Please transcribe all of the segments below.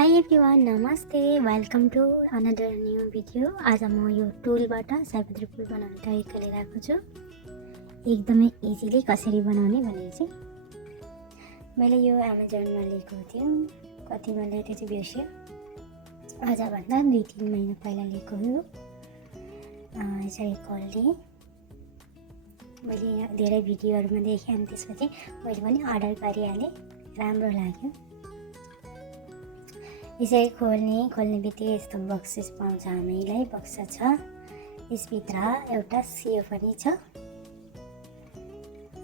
High everyone, नमस्ते, welcome to another new video. आज म यो टुलबाट सयपत्री फुल बनाउने तरिका लिएर आएको छु। एकदमै इजिली कसरी बनाउने भनेर चाहिँ मैले यो अमेजनमा लिएको थियो। कतिमा लिएको चाहिँ बिर्स्यो, आजभन्दा 2-3 महिना पहिला लिएको हो। यसरी खोल्ने मैले धेरै भिडियोहरूमा देखेँ अनि त्यसपछि मैले पनि अर्डर गरिहालेँ, राम्रो लाग्यो। यसरी खोल्ने बित्तिकै यस्तो बक्सेस पाउँछ हामीलाई। बक्स छ, यसभित्र एउटा सियो पनि छ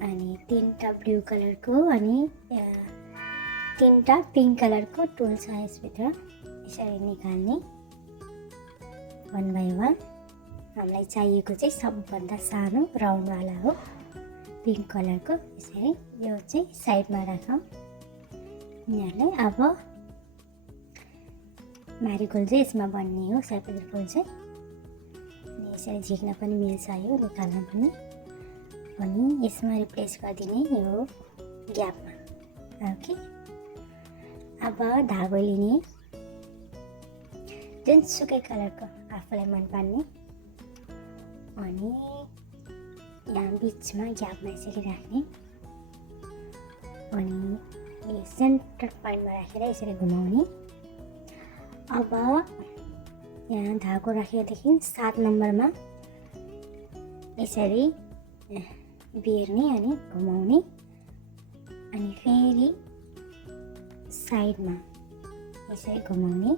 अनि 3टा ब्लू कलरको अनि 3टा पिङ्क कलरको टुल छ यसभित्र। यसरी निकाल्ने 1 बाई 1। हामीलाई चाहिएको चाहिँ सबभन्दा सानो राउन्डवाला हो, पिङ्क कलरको। यसरी यो चाहिँ साइडमा राखौँ। यिनीहरूलाई अब marigold चाहिँ यसमा बन्ने हो, सयपत्री फुल चाहिँ। अनि यसरी झिक्न पनि मिल्छ, यो निकाल्न पनि। अनि यसमा रिप्लेस गरिदिने यो ग्यापमा। ओके, अब धागो लिने जुनसुकै कलरको आफूलाई मनपर्ने अनि यहाँ बिचमा ग्यापमा यसरी राख्ने अनि यो सेन्टर पोइन्टमा राखेर यसरी घुमाउने। अब यहाँ धागो राखेदेखि 7 नम्बरमा यसरी बेर्ने अनि घुमाउने अनि फेरि साइडमा यसरी घुमाउने,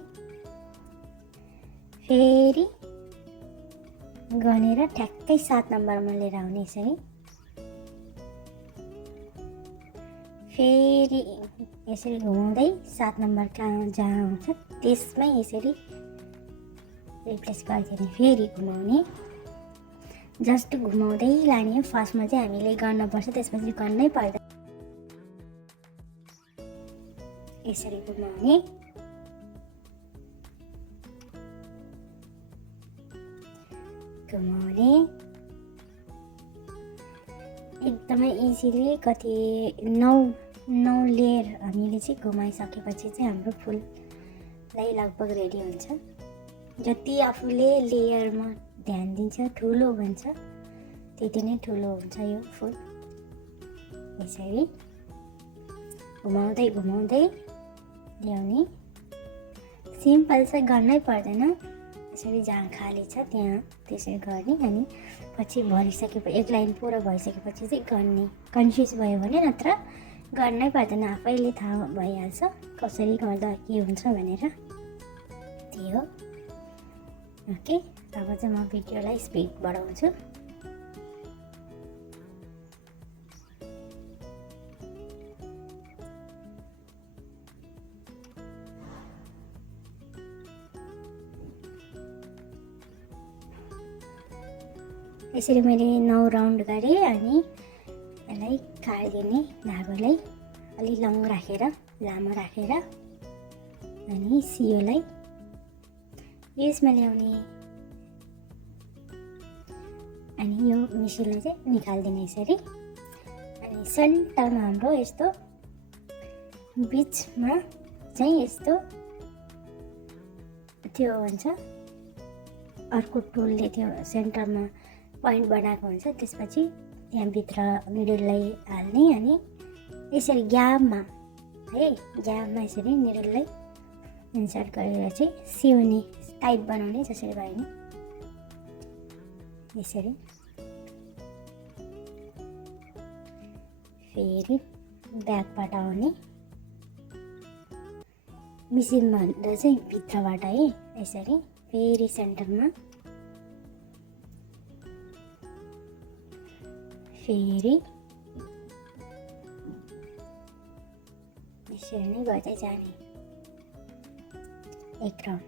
फेरि गनेर ठ्याक्कै 7 नम्बरमा लिएर आउने। यसरी फेरि यसरी घुमाउँदै 7 नम्बर जहाँ हुन्छ त्यसमै यसरी रिप्लेस गरिदिने, फेरि घुमाउने। जस्ट घुमाउँदै लाने। फर्स्टमा चाहिँ हामीले गर्नुपर्छ, त्यसपछि गर्नै पर्दैन। यसरी घुमाउने, घुमाउने एकदमै इजिली। कति 9 लेयर हामीले चाहिँ घुमाइसकेपछि चाहिँ हाम्रो फुललाई लगभग रेडी हुन्छ। जति आफूले लेयरमा ध्यान दिन्छ, ठुलो भन्छ, त्यति नै ठुलो हुन्छ यो फुल। यसरी घुमाउँदै घुमाउँदै ल्याउने। सिम्पल चाहिँ गर्नै पर्दैन, यसरी जहाँ खाली छ त्यहाँ त्यसरी गर्ने अनि पछि भरिसकेपछि एक लाइन पुरा भइसकेपछि चाहिँ गर्ने। कन्फ्युज भयो भने नत्र गर्नै पर्दैन, आफैले थाहा भइहाल्छ कसरी गर्दा के हुन्छ भनेर। त्यही हो। ओके, अब चाहिँ म भिडियोलाई स्पिड बढाउँछु। यसरी मैले 9 राउन्ड गरेँ अनि यसलाई काटिदिने। धागोलाई अलि लङ राखेर, लामो राखेर अनि सियोलाई यसमा ल्याउने अनि यो मिसिनलाई चाहिँ निकालिदिने यसरी। अनि सेन्टरमा हाम्रो यस्तो बिचमा चाहिँ यस्तो त्यो हुन्छ, अर्को टुलले त्यो सेन्टरमा पोइन्ट बनाएको हुन्छ। त्यसपछि त्यहाँभित्र निडललाई हाल्ने अनि यसरी ग्यापमा है, ग्यापमा यसरी निडललाई इन्सर्ट गरेर चाहिँ सिउने, टाइट बनाउने। जसरी भयो नि यसरी फेरि ब्याकबाट आउने, मिसिनभन्दा चाहिँ भित्रबाट है। यसरी फेरि सेन्टरमा फेरि यसरी नै गर्दै जाने एक राउन्ड।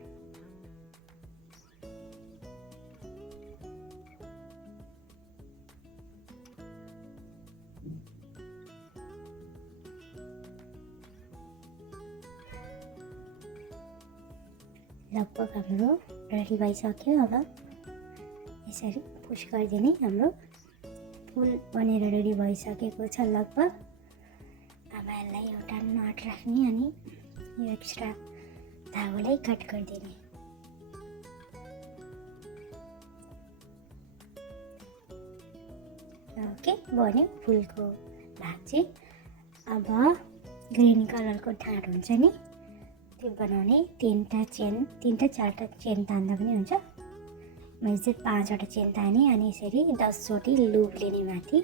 लगभग हाम्रो रेडी भइसक्यो। अब यसरी पुस गरिदिने, हाम्रो फुल बनेर रेडी भइसकेको छ लगभग। अब यसलाई एउटा नट राख्ने अनि यो एक्स्ट्रा धागोलाई कट गरिदिने। ओके, बन्यो फुलको भाग चाहिँ। अब ग्रीन कलरको ढाड हुन्छ नि, त्यो बनाउने 3टा चेन, 3टा 4टा चेन तान्दा पनि हुन्छ। मैले चाहिँ 5वटा चेन ताने अनि यसरी 10 चोटि लुप लिने माथि।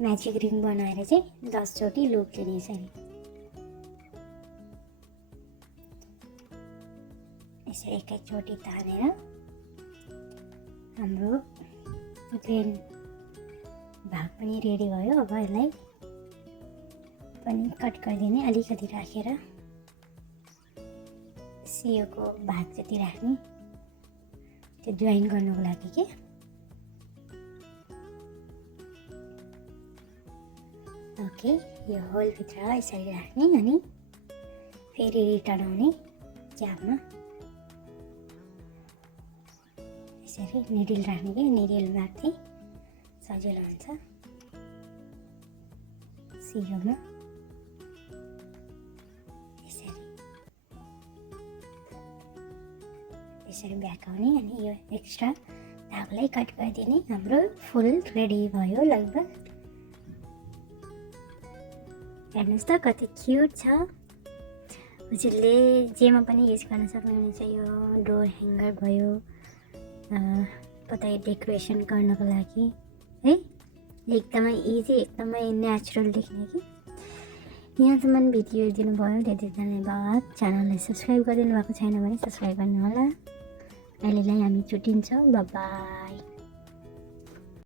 म्याजिक रिङ बनाएर चाहिँ 10 चोटि लुप लिने यसरी। यसरी एकैचोटि तानेर हाम्रो ग्रीन भाग पनि रेडी भयो। अब यसलाई पनि कट गरिदिने, अलिकति राखेर सियोको भाग जति राख्ने, त्यो जोइन गर्नुको लागि के। ओके, यो होलभित्र यसरी राख्ने अनि फेरि रिटर्न आउने क्यापमा। यसरी निडल राख्ने कि निडल माथि सजिलो हुन्छ सियोमा। यसरी ब्याक आउने अनि यो एक्स्ट्रा धागोलाई कट गरिदिने। हाम्रो फुल रेडी भयो लगभग। हेर्नुहोस् त कति क्युट छ। हजुरले जेमा पनि युज गर्न सक्नुहुन्छ। यो डोर ह्याङ्गर भयो, कतै डेकोरेसन गर्नको लागि है, एकदमै इजी, एकदमै नेचुरल देख्ने कि। यहाँसम्म भिडियो हेरिदिनु भयो, धेरै धन्यवाद। च्यानललाई सब्सक्राइब गरिदिनु भएको छैन भने सब्सक्राइब गर्नु होला। अहिलेलाई हामी छुट्टिन्छौँ। By by.